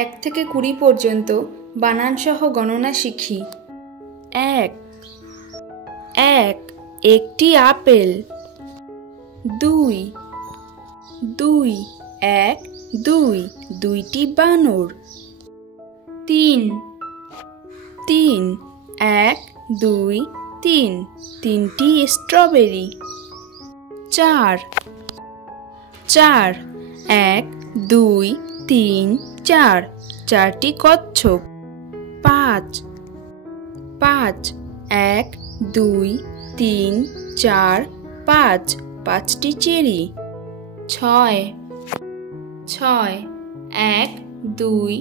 1 থেকে 20 পর্যন্ত বানানসহ গণনা শিখি। 1 একটি আপেল। 2 দুইটি বানর। 3 1 2 3 তিনটি স্ট্রবেরি। 4 1 2 3 4 চারটি কচ্ছপ। 5 1 2 3 4 5 পাঁচটি চেরি। 6 1 2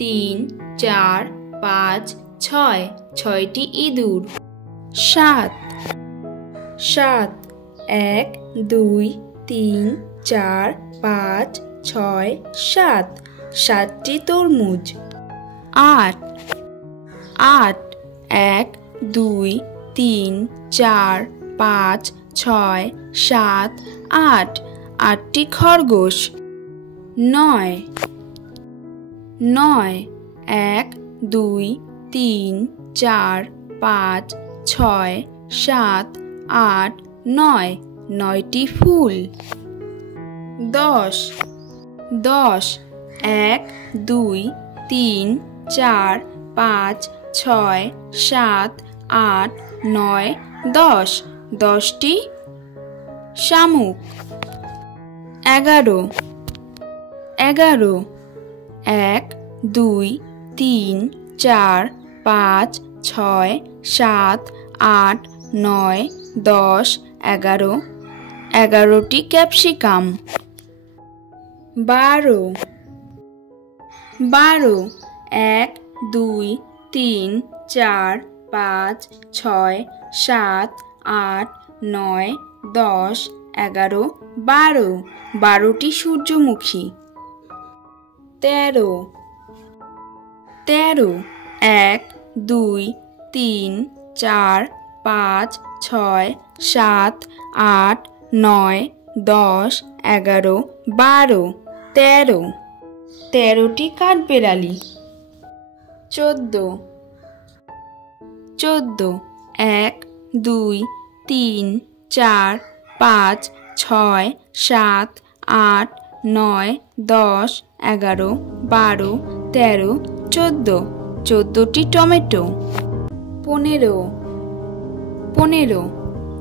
3 4 5 6 ছয়টি ইঁদুর। 7 1 2 3 4 5 6 7 সাতটি তরমুজ। 8 1 2 3 4 5 6 7 8 আটটি খরগোশ। 9 1 2 3 4 5 6 7 8 9 নয়টি ফুল। 10 1 2 3 4 5 6 7 8 9 10 10টি শামুক। 11 1 2 3 4 5 6 7 8 9 10 11 11টি ক্যাপসিকাম। 12 1 2 3 4 5 6 7 8 9 10 11 12 12টি সূর্যমুখী। 13 1 2 3 4 5 6 7 8 9 10 11 12 13 13টি কাঠবেড়ালি। 14 1 2 3 4 5 6 7 8 9 10 11 12 13 14 14টি টমেটো। 15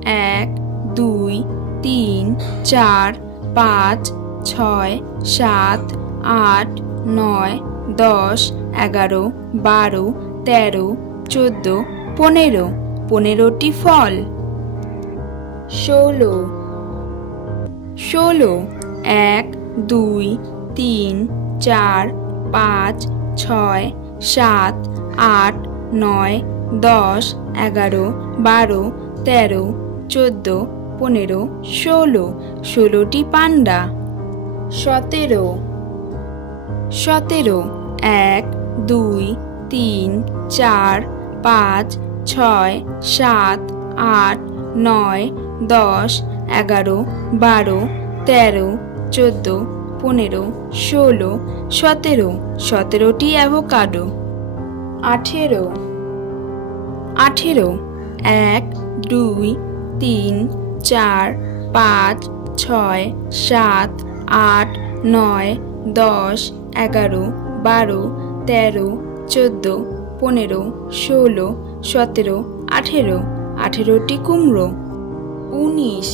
1 2 3 4 5 6 7 8 9 10 11 12 13 14 15 15টি ফল। 16 1 2 3 4 5 6 7 8 9 10 11 12 13 14 15 16 16টি পান্ডা। 17 1 2 3 4 5 6 7 8 9 10 11 12 13 14 15 16 17 17টি অ্যাভোকাডো। 18 1 2 3 4 5 6 7 8 9 10 11 12 13 14 15 16 17 18 18টি কুমড়ো। 19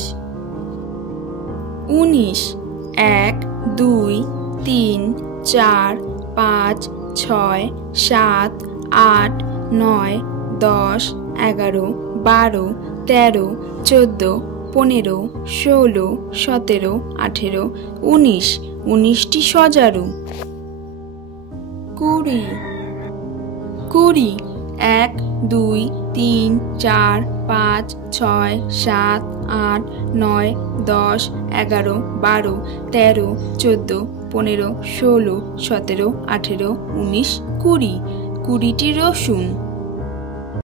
1 2 3 4 5 6 7 8 9 10 11 12 13 14 15 16 17 18 19 19টি সজারু। 20 1 2 3 4 5 6 7 8 9 10 11 12 13 14 15 16 17 18 19 20 20টি রসুন।